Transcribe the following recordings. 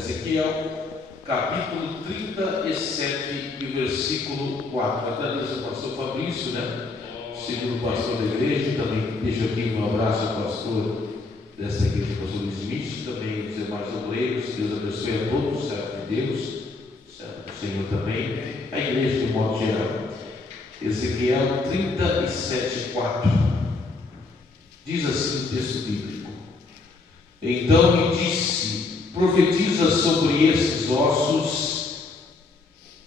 Ezequiel, capítulo 37 e versículo 4. Agradeço ao pastor Fabrício, segundo pastor da igreja. Também deixo aqui um abraço ao pastor dessa igreja, pastor Luiz Smith, também os demais obreiros. Deus abençoe a todos, servo de Deus, servo do Senhor também, a igreja de modo geral. Ezequiel 37, 4. Diz assim o texto bíblico: Então me disse: profetiza sobre esses ossos.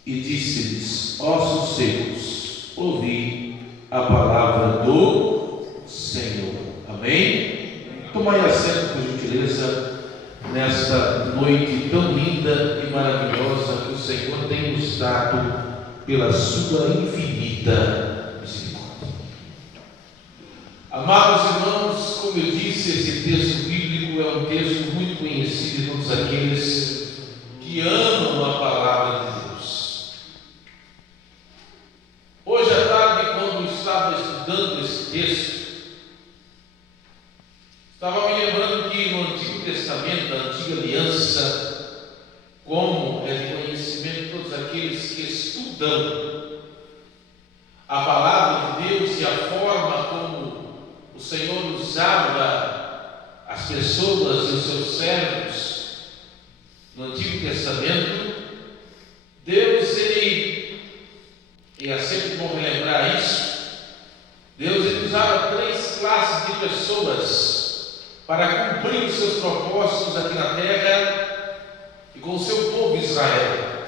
E disse-lhes: ossos secos, ouvi a palavra do Senhor. Amém? Tomai assento, por gentileza, nesta noite tão linda e maravilhosa que o Senhor tem nos dado pela sua infinita misericórdia. Amados irmãos, como eu disse, esse texto bíblico é um texto muito conhecido de todos aqueles que amam a palavra de Deus. Hoje à tarde, quando estava estudando esse texto, estava me lembrando que no Antigo Testamento, na Antiga Aliança, como é de conhecimento de todos aqueles que estudam a palavra de Deus e a forma como o Senhor usava as pessoas e os seus servos no Antigo Testamento, Deus, e é sempre bom relembrar isso, Deus usava 3 classes de pessoas para cumprir os seus propósitos aqui na terra e com o seu povo Israel.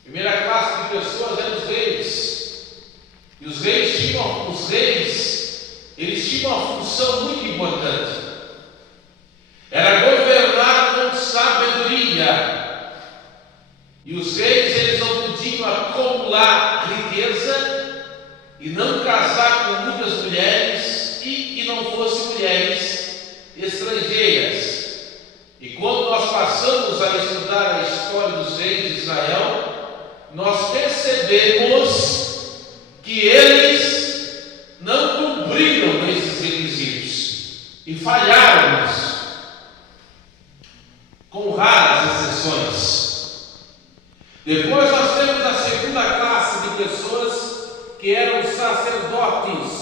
A primeira classe de pessoas eram os reis, e os reis eles tinham uma função muito importante, era governar com sabedoria, e os reis eles não podiam acumular riqueza e não casar com muitas mulheres e que não fossem mulheres estrangeiras. E quando nós passamos a estudar a história dos reis de Israel, nós percebemos que eles não cumpriram esses requisitos e falharam nisso, com raras exceções. Depois nós temos a segunda classe de pessoas, que eram os sacerdotes.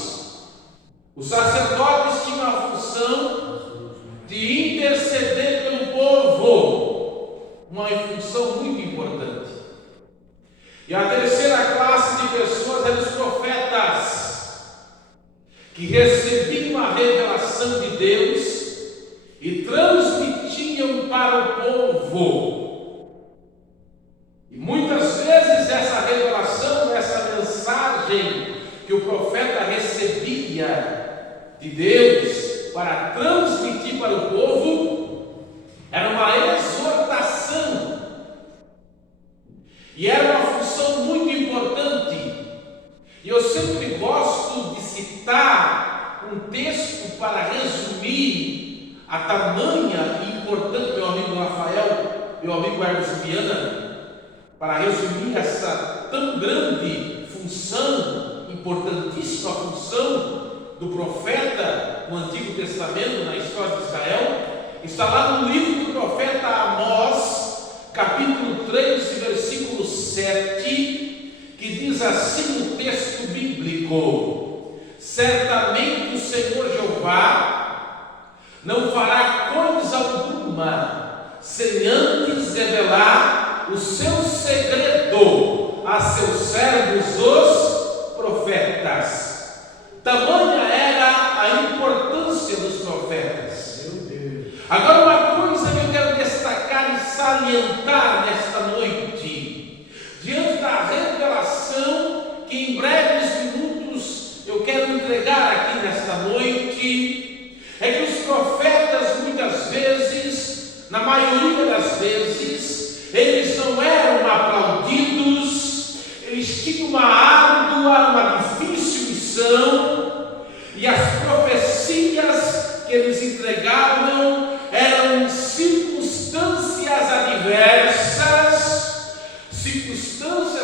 Os sacerdotes tinham a função de interceder pelo povo, uma função muito importante. E a terceira classe de pessoas eram os profetas, que recebiam a revelação de Deus e transmitiam para o povo. E muitas vezes essa revelação, essa mensagem que o profeta recebia de Deus para transmitir para o povo, era uma exortação, e era uma função muito importante. E eu sempre gosto de citar um texto para resumir a tamanha e importante, meu amigo Rafael, meu amigo Hermes Viana, para resumir essa tão grande função, importantíssima função do profeta no Antigo Testamento, na história de Israel. Está lá no livro do profeta Amós, capítulo 3, versículo 7, que diz assim o texto bíblico: certamente o Senhor Jeová não fará coisa alguma sem antes revelar o seu segredo a seus servos os profetas. Tamanha era a importância dos profetas. Agora, uma coisa que eu quero destacar e salientar nesta noite, diante da revelação que em breves minutos eu quero entregar aqui nesta noite, é que os profetas muitas vezes, na maioria das vezes, eles não eram aplaudidos, eles tinham uma árdua, uma difícil missão, e as profecias que eles entregavam eram circunstâncias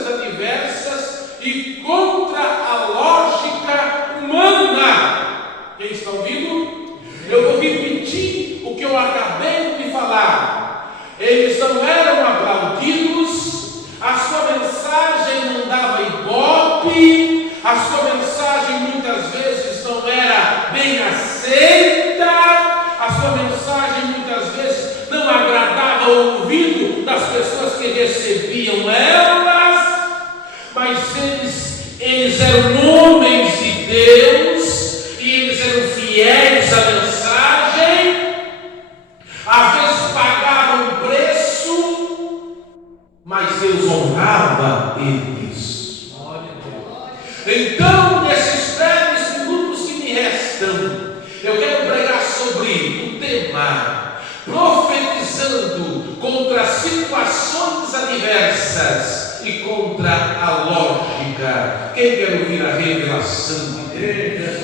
adversas e contra a lógica humana. Quem está ouvindo? Eu vou repetir o que eu acabei de falar. eles não eram aplaudidos, a sua mensagem não dava ibope, a sua mensagem muitas vezes não era bem aceita, a sua mensagem muitas vezes não agradava o ouvido das pessoas que recebiam elas, mas eles eram homens de Deus e eles eram fiéis à mensagem, às vezes pagavam um preço, mas Deus honrava eles. Então, nesses breves minutos que me restam, eu quero pregar sobre o tema profetizando contra situações adversas e contra a lógica. Quem quer ouvir a revelação de Deus?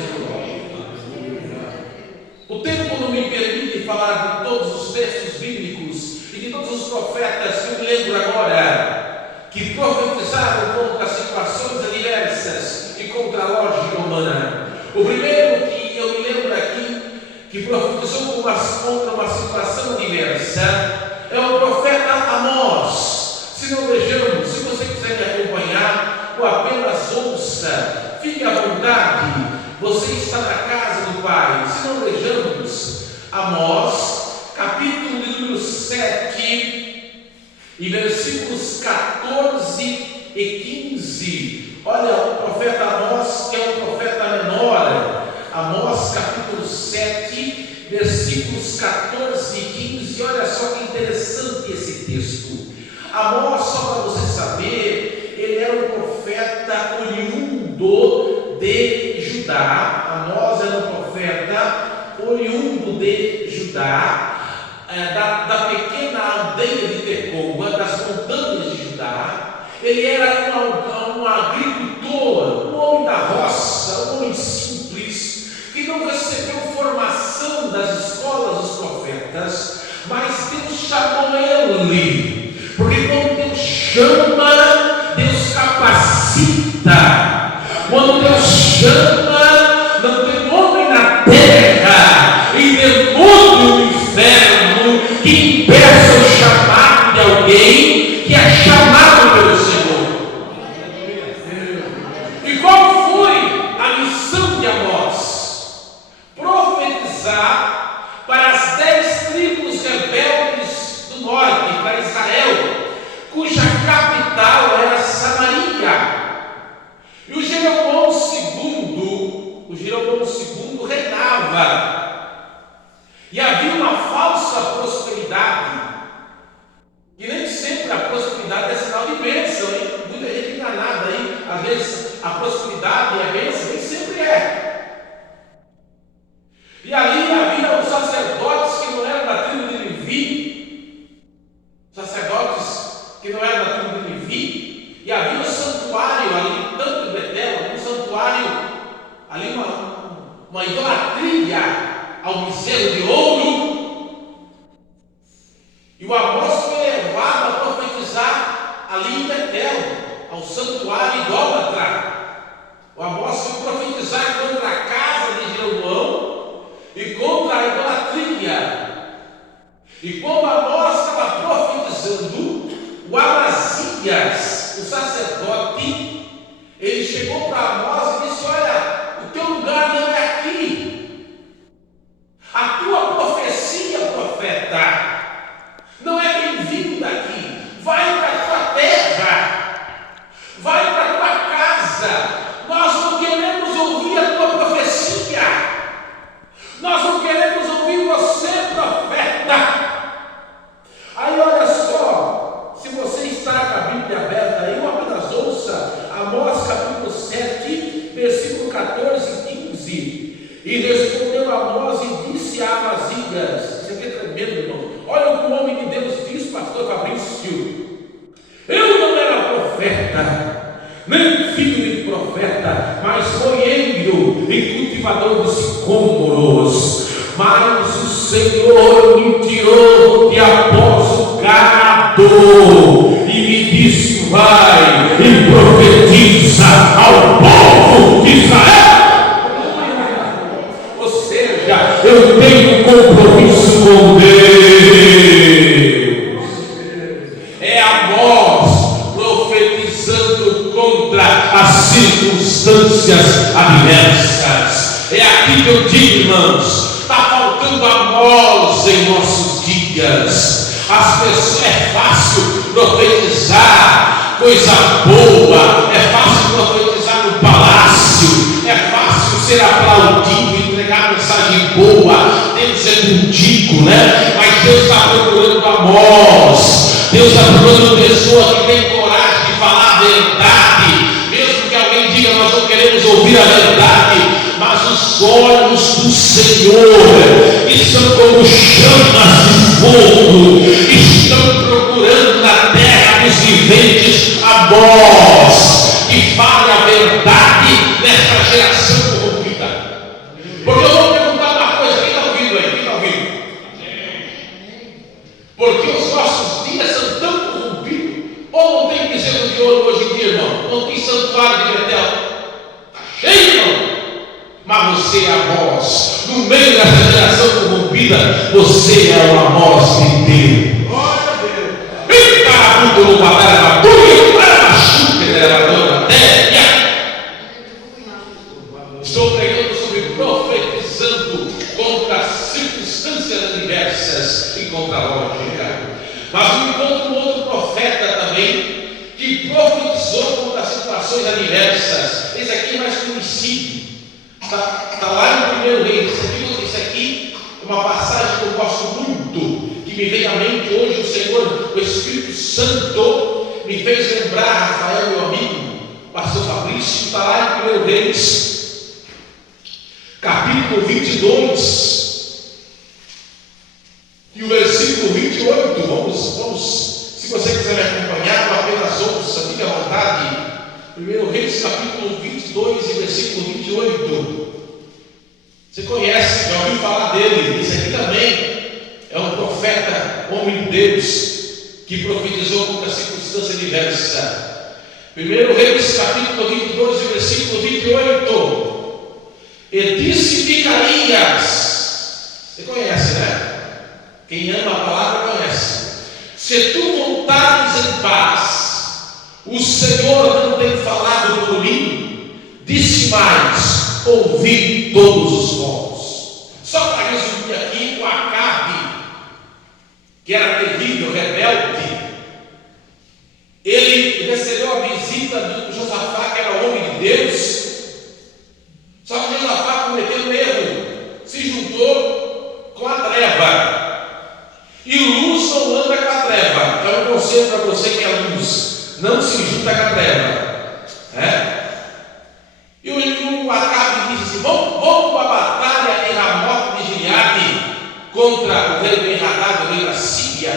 O tempo não me permite falar de todos os textos bíblicos e de todos os profetas que eu me lembro agora, que profetizaram contra situações adversas e contra a lógica humana. O primeiro que eu me lembro aqui, que profetizou contra uma situação adversa, é o profeta Amós. Se não vejamos, se você quiser me acompanhar, ou apenas ouça, fique à vontade, você está na casa do Pai. Se não vejamos, Amós, capítulo de número 7, e versículos 14 e 15. Olha, o profeta Amós, que é um profeta menor, Amós capítulo 7, versículos 14 e 15, olha só que interessante esse texto. Amós, só para você saber, ele era um profeta oriundo de Judá. Amós era um profeta oriundo de Judá, da pequena aldeia de Tecoa, das montanhas de Judá. Ele era um agricultor, um homem da roça, um homem simples, que não recebeu formação das escolas dos profetas, mas Deus chamou ele, porque quando Deus chama, Deus capacita. Quando Deus chama, não tem homem na terra e demônio no inferno que impeça o chamado de alguém que é chamado pelo Senhor. E qual foi a missão de Amós? Profetizar para as 10 tribos rebeldes do norte, para Israel, cuja capital era Samaria. E o Jeroboão II reinava, e havia uma falsa prosperidade, e nem sempre a prosperidade é sinal de bênção, hein? Muita gente enganada aí, às vezes a prosperidade e a bênção nem sempre é. E ali havia os sacerdotes que não eram da tribo de Levi, e havia um santuário ali, tanto em Betel, um santuário ali, uma idolatria ao bezerro de ouro. E o Amós foi levado a profetizar ali em Betel, ao santuário idólatra. O Amós foi profetizar contra a casa de Jeroboão e contra a idolatria. E quando Amós estava profetizando, o Amazias, o sacerdote, ele chegou para Amós e disse: olha, o teu lugar não é aqui. A tua profecia, profeta, não é bem-vinda aqui. Vai para a tua terra, vai para a tua casa. Nós não queremos ouvir a tua profecia, nós não queremos ouvir você, profeta. Aí olha só, se você está com a Bíblia aberta aí, ou apenas ouça Amós capítulo 7, versículo 14 e 15. E respondeu Amós e disse a Amazias, isso aqui é tremendo, irmão. Olha o que o homem de Deus diz, pastor Fabrício: eu não era profeta, nem filho de profeta, mas roeiro e cultivador de sicômoros. Mas o Senhor me tirou de após o gado e me disse: vai e profetiza ao povo de Israel. Ou seja, eu tenho um compromisso com Deus. que eu digo, irmãos, está faltando Amós em nossos dias. As pessoas, é fácil profetizar coisa boa, é fácil profetizar no palácio, é fácil ser aplaudido, entregar mensagem boa, Deus é contigo, né? Mas Deus está procurando Amós, Deus está procurando pessoa que tem coragem de falar a verdade, mesmo que alguém diga nós não queremos ouvir a verdade, mas os olhos do Senhor estão como chamas de fogo, estão procurando na terra dos viventes Amós, que fale a verdade nessa geração corrompida. Porque eu vou perguntar uma coisa, quem está ouvindo aí? Quem está ouvindo? Porque os nossos dias são tão corrompidos, ou não tem bezerro de ouro hoje em dia, irmão? Não tem santuário de Betel? Está cheio, irmão. Mas você é Amós, no meio dessa geração corrompida, você é o Amós de Deus. Glória a Deus. Estou pregando sobre profetizando contra circunstâncias adversas e contra a lógica. Mas eu encontro um outro profeta também que profetizou contra situações adversas. Esse aqui é mais conhecido. Está lá no 1 Reis. Isso aqui é uma passagem que eu gosto muito, que me veio à mente hoje. O Senhor, o Espírito Santo, me fez lembrar, Rafael, meu amigo, pastor Fabrício. Está lá em 1 Reis, capítulo 22, e o versículo 28. Vamos, se você quiser me acompanhar, apenas ouça, fique à vontade. 1 Reis, capítulo 22 e versículo 28. Você conhece, já ouviu falar dele. Esse aqui também é um profeta, homem de Deus, que profetizou contra a circunstância diversa. 1 Reis, capítulo 22 e versículo 28. E disse Micaías, você conhece, né? Quem ama a palavra conhece. Se tu voltares em paz, o Senhor não tem falado por mim. Disse mais, ouvi todos os povos. Só para resumir aqui, o Acabe, que era terrível, rebelde, ele recebeu a visita do Josafá, que era homem de Deus. Só que Josafá cometeu um erro, se juntou com a treva, e luz não anda com a treva. É um conselho para você que é luz, não se junta com a treva, E o Acabe disse assim: vamos para a batalha em Ramote de Gileade contra o rei Ben-Hadad, o rei da Síria.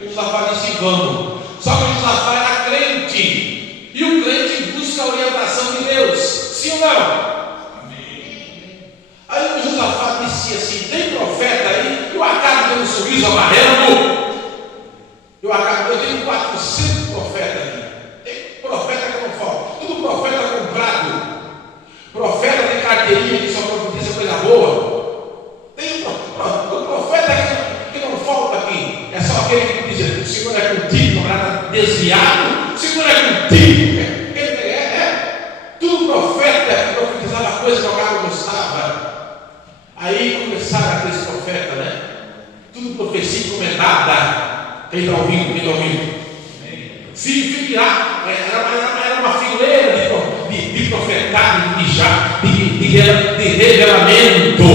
E o Josafá disse: vamos. Só que o Josafá era crente, e o crente busca a orientação de Deus, sim ou não? Aí o Josafá disse assim: tem profeta aí? E o Acabe tem um sorriso amarelo. E o Acabe: eu tenho 400 profetas aqui. Tem profeta que não falta, tudo profeta comprado, profeta de carteirinha que só profetiza coisa boa. Tem um profeta que não falta aqui. É só aquele que diz: o Senhor é contigo, camarada desviado. O Senhor é contigo. Tudo profeta que profetizava coisa que o Acabe gostava. Aí começaram aqueles profetas, né? Tudo profecia encomendada. Quem está ouvindo? Quem está ouvindo? Era uma fileira de profetado, de revelamento.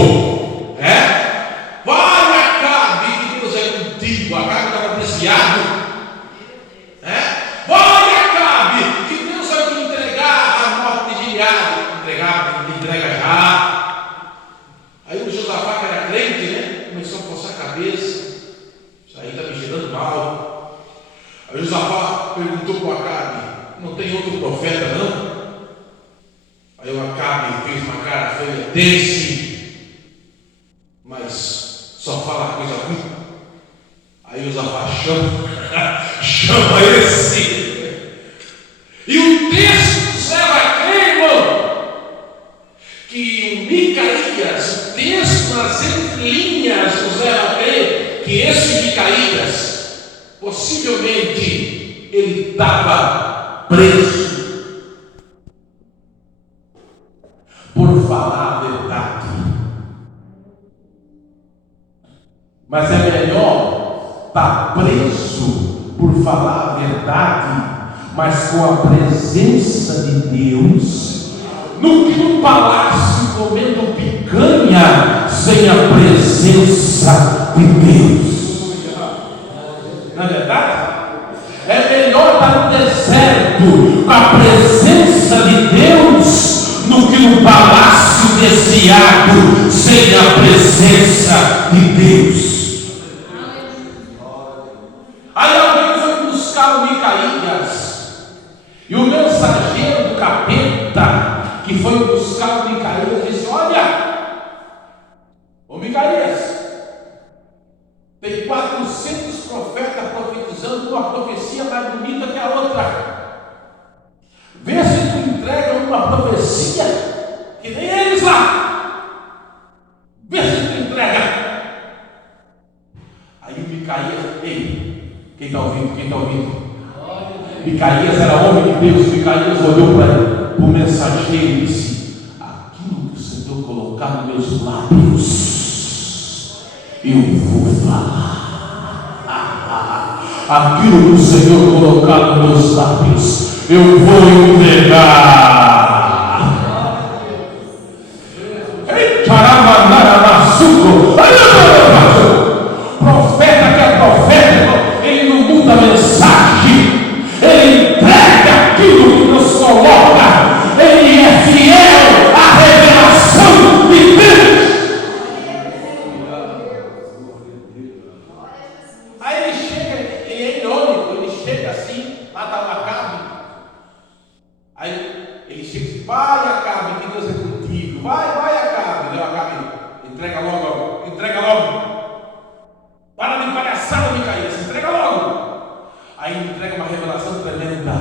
Vai, Acabe, que Deus é contigo. Acabe estava desviado. Vai, Acabe, que Deus vai te entregar a morte de Gileade. Entrega já. Aí o Josafá, que era crente, né? Começou a coçar a cabeça. Isso aí está me cheirando mal. Aí o Josafá perguntou para o Acabe: não tem outro profeta, não? Aí o Acabe fez uma cara feia: tem-se, mas só fala coisa ruim. Aí o Josafá chama esse. E o texto nos leva a crer, irmão, que o Micaías, o texto nas entrelinhas nos leva a crer que esse Micaías, possivelmente, ele estava preso por falar a verdade. Mas é melhor estar preso por falar a verdade, mas com a presença de Deus, no que no palácio comendo picanha sem a presença de Deus. Não é verdade? É melhor estar no deserto com a presença de Deus do que no palácio desviado sem a presença de Deus. Aí alguém foi buscar o Micaías, e o mensageiro do capeta que foi buscar o Micaías disse: olha, ô Micaías, tem 400 profetas profetizando uma profecia mais bonita que a outra. Vê se tu entrega uma profecia que nem eles lá. Vê se tu entrega. Aí o Micaías, ei, quem está ouvindo? Quem está ouvindo? Micaías era homem de Deus. Micaías olhou para o mensageiro e disse: aquilo que o Senhor colocar nos meus lábios, eu vou falar. Aquilo que o Senhor colocar nos meus lábios, eu vou entregar. Ei, profeta que é profeta, ele não muda a mensagem, ele entrega aquilo que Deus coloca, ele é fiel à revelação de Deus. Aí ele chega, ele é irônico, ele chega assim, lá está o Acabe. Aí ele chega e diz: vai, Acabe, que Deus é contigo. Vai, Acabe. Deu Acabe, entrega logo. Para de palhaçada, Micaías, entrega logo. Aí ele entrega uma revelação tremenda.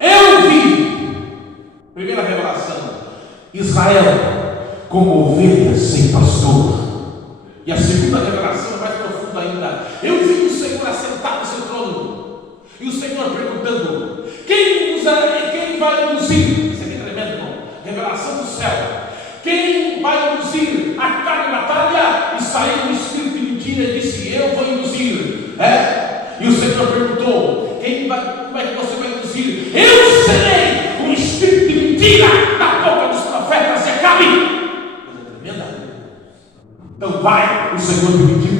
Eu vi, primeira revelação, Israel como ovelhas sem pastor. E a segunda revelação é mais profunda ainda. Eu vi o Senhor assentado no seu trono, e o Senhor perguntando: quem vai conduzir? Isso aqui é tremendo, irmão. Revelação do céu. Quem vai induzir a cada batalha? E saiu o espírito de mentira e disse: eu vou induzir. E o Senhor perguntou: como é que você vai induzir? Eu serei um espírito de mentira na boca dos profetas de Acabe. Coisa tremenda. Então vai, o Senhor permitiu.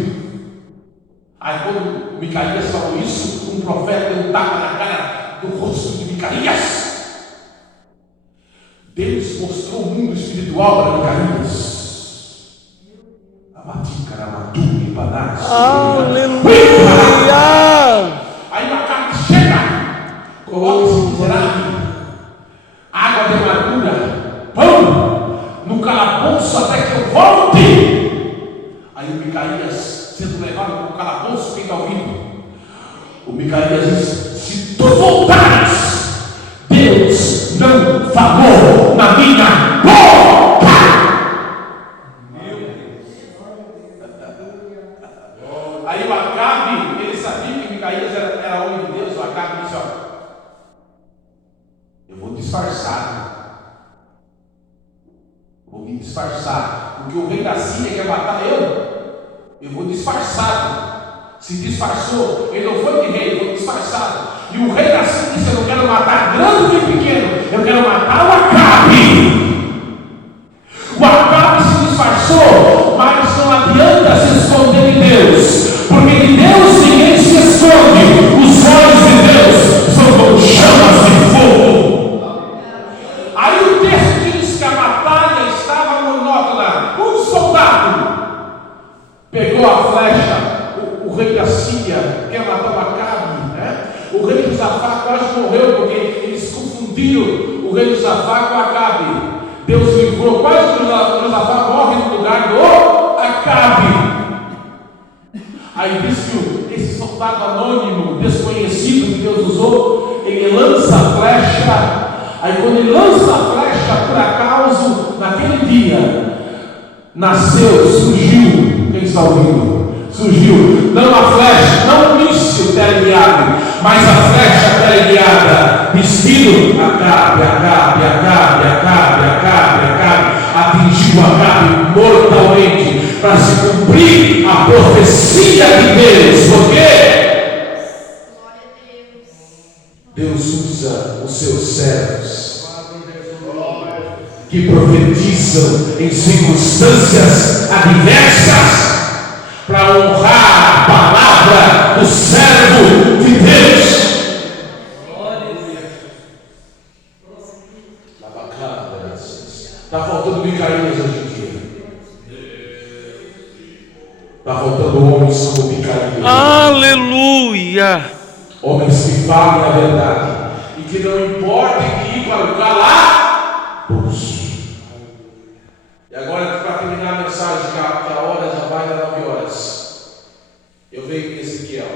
Aí quando Micaías falou isso, um profeta deu um tapa na cara do rosto de Micaías. Deus mostrou o mundo espiritual para Micaías. Aleluia! Aí o Acabe chega, coloca esse miserável, água de amargura, pão, no calabouço até que eu volte. Aí o Micaías, sendo levado para o calabouço, quem está ouvindo? O Micaías diz: se tu voltares, Deus não falou na minha boca. Aí o Acabe, ele sabia que Micaías era homem de Deus. O Acabe disse: ó, eu vou disfarçar. Vou me disfarçar. Porque o rei da Síria quer matar eu vou disfarçado. Se disfarçou, ele não foi de rei, ele foi disfarçado. E o rei da Síria disse: eu não quero matar grande nem pequeno, eu quero matar o Acabe. O Acabe se disfarçou, mas não adianta se esconder de Deus, porque de Deus ninguém se esconde. Os olhos de Deus são como chamas de fogo. Aí o texto diz que a batalha estava monótona. Um soldado pegou a flecha. O rei da Síria quer matar o Acabe, né? O rei de Josafá quase morreu, porque eles confundiram o rei de Josafá com o Acabe. Deus livrou, quase que o Josafá morre no lugar do Acabe. Aí diz que esse soldado anônimo, desconhecido que Deus usou, ele lança a flecha. Aí quando ele lança a flecha, por acaso, naquele dia, surgiu, quem está ouvindo? Surgiu, não a flecha, não o míssil teleguiado, mas a flecha teleguiada, destino Acabe, atingiu Acabe mortalmente, para para se cumprir a profecia de Deus. Por quê? Deus usa os seus servos que profetizam em circunstâncias adversas para honrar a palavra do servo de Deus. Está faltando Micaías hoje em dia. Está faltando homens como Micaías. Aleluia. Homens que falem a verdade e que não importa que ir para o calabouço. E agora, para terminar a mensagem, que a hora já vai dar 9 horas, eu venho em Ezequiel.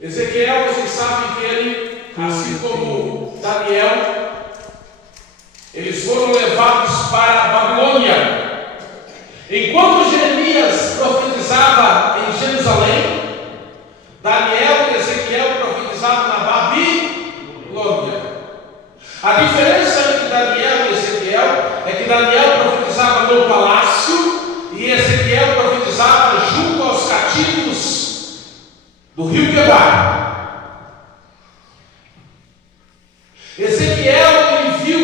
Ezequiel, vocês sabem que ele, assim como Daniel, eles foram levados para a Babilônia. Enquanto Jeremias profetizava em Jerusalém, Daniel e Ezequiel profetizavam na Babilônia. A diferença entre Daniel e Ezequiel é que Daniel profetizava no palácio e Ezequiel profetizava junto aos cativos do rio Quebar. Ezequiel viu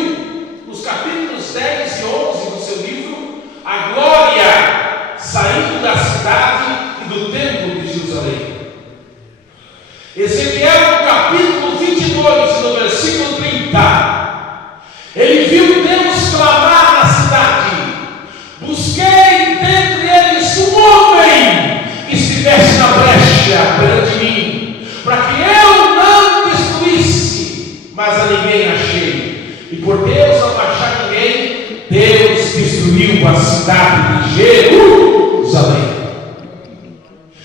nos capítulos 10 e 11 do seu livro a glória saindo da cidade e do templo de Jerusalém. Ezequiel, no capítulo 22, no versículo 30, ele viu Deus clamar na cidade: busquei dentre eles um homem que estivesse na brecha perante mim, para que eu não destruísse, mas a ninguém achei. E por Deus não achar ninguém, Deus destruiu a cidade de Jerusalém.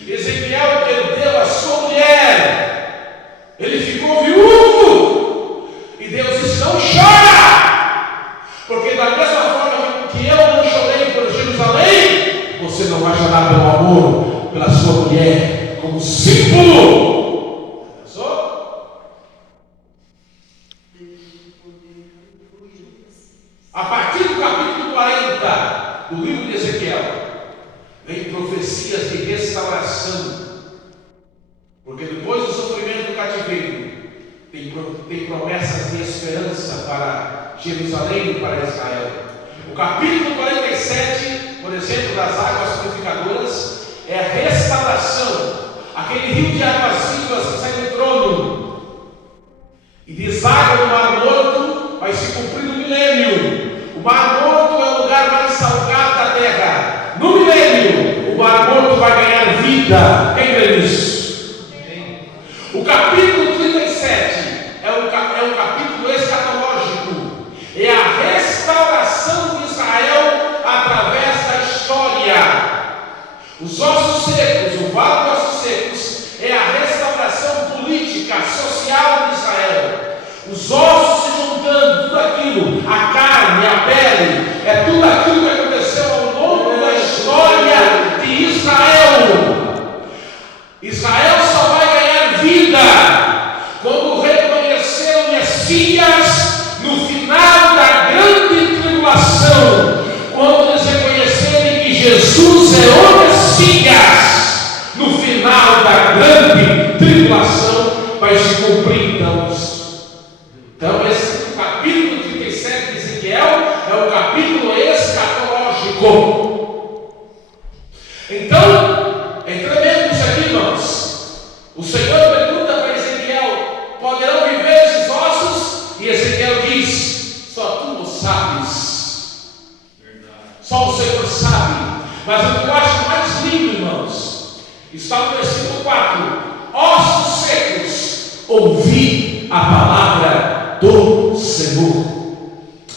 Ezequiel perdeu a sua mulher, ele ficou viúvo, e Deus disse: não chora, porque da mesma forma que eu não chorei por Jerusalém, você não vai chorar pelo amor, pela sua mulher, como símbolo. Pensou? A partir do capítulo 40 do livro de Ezequiel, vem profecias de restauração, porque depois do sofrimento do cativeiro, tem promessas de esperança para Jerusalém e para Israel. O capítulo 47, por exemplo, das águas purificadoras, é a restauração, aquele rio de águas vivas que sai do trono e deságua no Mar Morto, vai se cumprir no milênio. O Mar Morto é o lugar mais salgado da terra. No milênio, o Mar Morto vai ganhar vida. Quem crê nisso? O capítulo 37 é um capítulo escatológico. É a restauração de Israel através da história. Os ossos secos, o vale dos ossos secos, é a restauração política, social de Israel. Os ossos se juntando, tudo aquilo, a carne, a pele, é tudo aquilo que aconteceu ao longo da história de Israel. Israel só vai ganhar vida quando reconhecer o Messias no final da grande tribulação. Quando eles reconhecerem que Jesus é o Messias, no final da grande tribulação vai se cumprir então esse capítulo 37 de Ezequiel é um capítulo escatológico. Então, é tremendo isso aqui, irmãos. O Senhor pergunta para Ezequiel: poderão viver esses ossos? E Ezequiel diz: só tu o sabes. Só o Senhor sabe. Mas o que eu acho mais lindo, irmãos, está no versículo 4: ossos secos, ouvi a palavra do Senhor.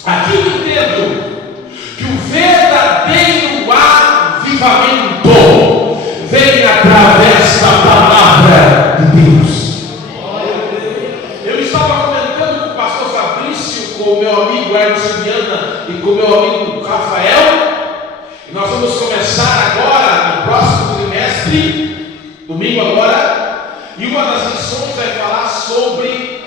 Aqui eu entendo que o verdadeiro avivamento vem através da palavra de Deus. Eu estava comentando com o pastor Fabrício, com o meu amigo Edson Viana e com o meu amigo Rafael, e nós vamos começar agora, no próximo trimestre, domingo agora, e uma das lições vai falar sobre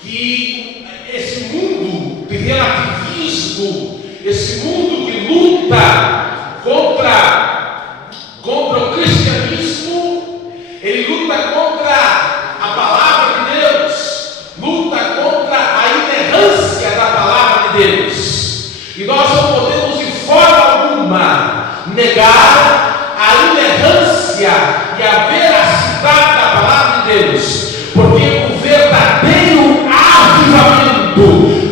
que esse mundo de relativismo esse mundo que luta contra o cristianismo, ele luta contra a palavra de Deus, luta contra a inerrância da palavra de Deus. E nós não podemos de forma alguma negar a inerrância e a veracidade da palavra de Deus, porque o verdadeiro avivamento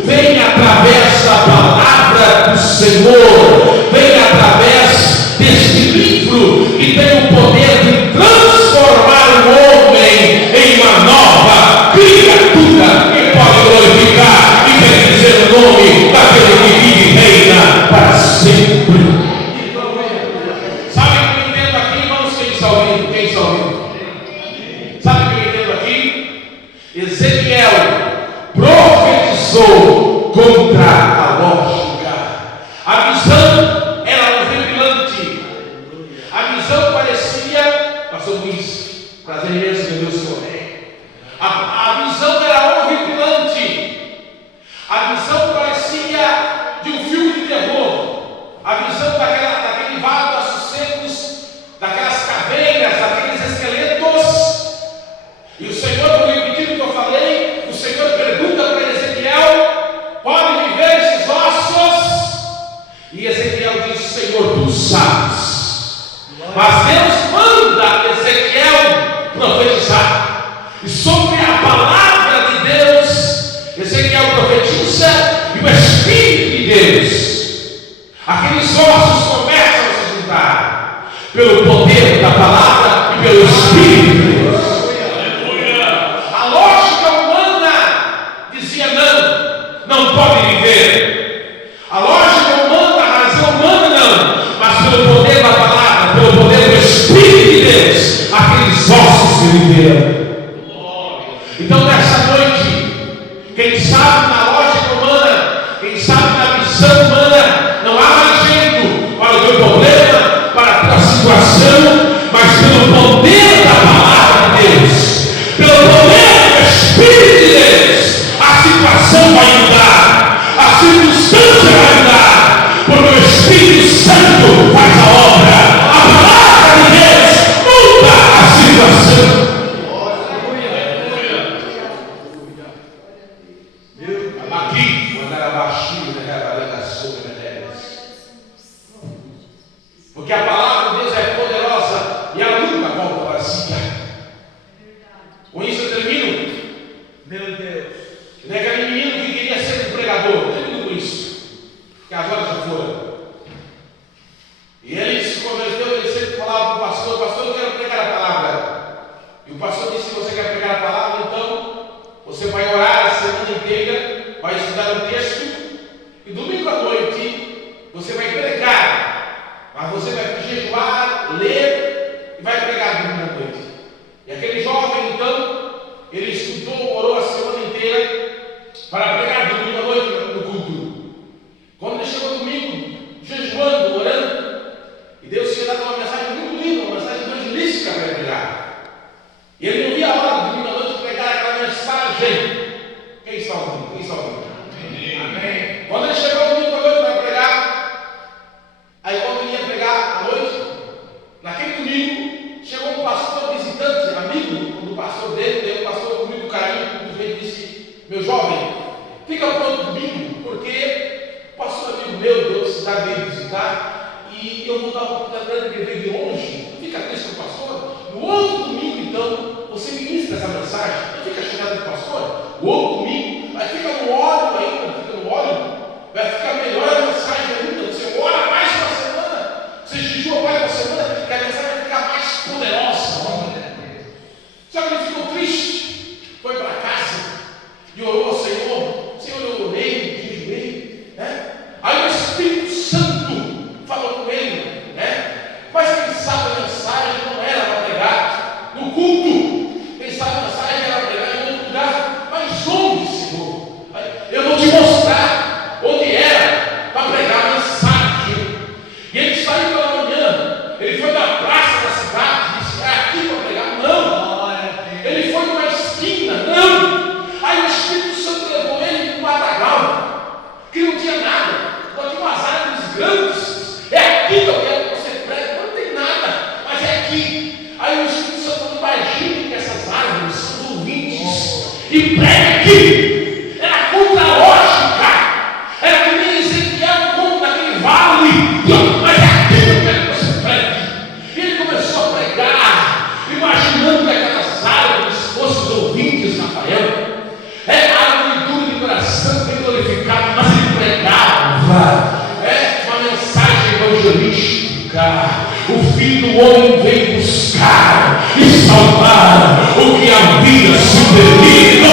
vem através da palavra do Senhor, vem através deste livro que tem o poder de transformar o homem em uma nova criatura que pode glorificar e bendizer o nome daquele que vive e reina para sempre. Sabe o que eu entendo aqui, irmãos? Quem está ouvindo? Quem está ouvindo? Sabe o que eu entendo aqui? Ezequiel profetizou contra a lógica. A visão era horripilante. A visão parecia, pastor Luiz, prazer imenso de Deus, Senhor. A visão era horripilante. A visão parecia de um filme de terror. A visão daquele vale de ossos secos, daquelas caveiras, daqueles esqueletos. E o Senhor, por repetir o que eu falei, o Senhor pergunta para Ezequiel: pode viver esses ossos? E Ezequiel diz: Senhor, tu sabes. Mas Deus manda Ezequiel profetizar. E sobre a palavra de Deus, Ezequiel profetiza, e o Espírito de Deus, aqueles ossos começam a se juntar pelo poder da palavra e pelo Espírito de Deus. A lógica humana dizia não pode viver. A lógica humana, a razão humana não, mas pelo poder da palavra, pelo poder do Espírito de Deus, aqueles ossos se viveram. Então nessa noite, quem sabe na lógica humana, quem sabe na visão humana, não há mais jeito para o teu problema, para a tua situação, mas pelo poder da palavra de Deus, pelo poder do Espírito de Deus, a situação vai mudar, a circunstância vai mudar, porque o Espírito Santo faz a obra, a palavra de Deus muda a situação. Aqui, quando era baixinho, porque a palavra de Deus é poderosa e ela nunca volta vazia. Com isso eu termino. Meu Deus. Não é aquele menino que queria ser um pregador, eu termino com isso, que agora já foi. E ele se converteu, ele sempre falava para o pastor: pastor, eu quero pregar a palavra. E o pastor disse: se você quer pregar a palavra, então você vai orar a semana inteira, vai estudar um texto, e domingo à noite você vai pregar, mas você vai jejuar, ler e vai pregar domingo à noite. E aquele jovem, então, ele estudou, orou a semana inteira para pregar domingo à noite no culto. Quando ele chegou domingo, jejuando, orando, e Deus tinha dado uma mensagem muito linda, uma mensagem evangelística para ele pregar. E ele não via a hora de domingo à noite pregar aquela mensagem. Quem está ouvindo? Quem está ouvindo? Amém. Quando ele chegou domingo à noite para pregar, aí quando ele ia pregar à noite, naquele domingo, chegou um pastor visitante, amigo do pastor dele, tem um pastor com muito carinho, muito bem, disse: meu jovem, fica pronto domingo, porque o pastor amigo meu deu a cidade dele visitar, e eu vou dar uma oportunidade que ele veio de longe. Não fica triste com o pastor? No outro domingo, então, você ministra essa mensagem, não fica chegado com o pastor? O outro domingo, vai ficar no óleo ainda, fica no óleo, vai ficar melhor a mensagem ainda. Você ora mais uma semana, você jejua mais uma semana, que a mensagem vai ficar mais poderosa. Só que ele ficou triste, foi para casa e orou ao Senhor: Senhor, eu orei, jejuei, né? Aí o Espírito Santo falou com ele, né? Mas quem sabe a mensagem não e prega aqui. Era contra a lógica. Era que nem Ezequiel contra aquele vale. Mas é aqui que eu quero que você pregue. E ele começou a pregar, imaginando que aquelas árvores fossem os ouvintes, Rafael. Árvore dura de coração, bem glorificado, mas ele pregava. Uma mensagem evangelística. O Filho do Homem veio buscar e salvar o que havia se perdido.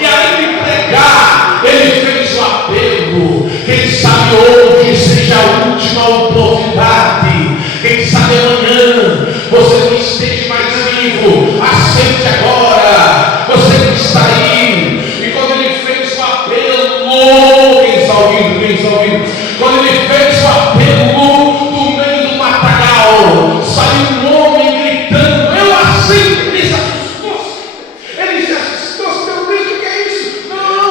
E além de pregar, ele fez o apelo. Quem sabe hoje seja a última oportunidade. Quem sabe amanhã você não esteja mais vivo. Aceite agora. Você que está aí. E quando ele fez o apelo, quem está ouvindo? Quando ele fez o apelo do meio do matagal, saiu um homem gritando: eu aceito. Ele se assustou. Meu Deus, o que é isso? Não,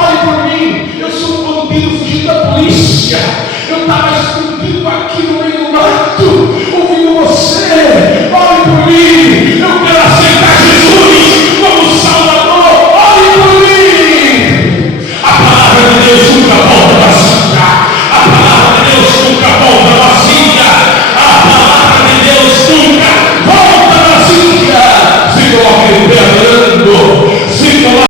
olhe por mim. Eu sou um bandido fugindo da polícia. Eu estava escutando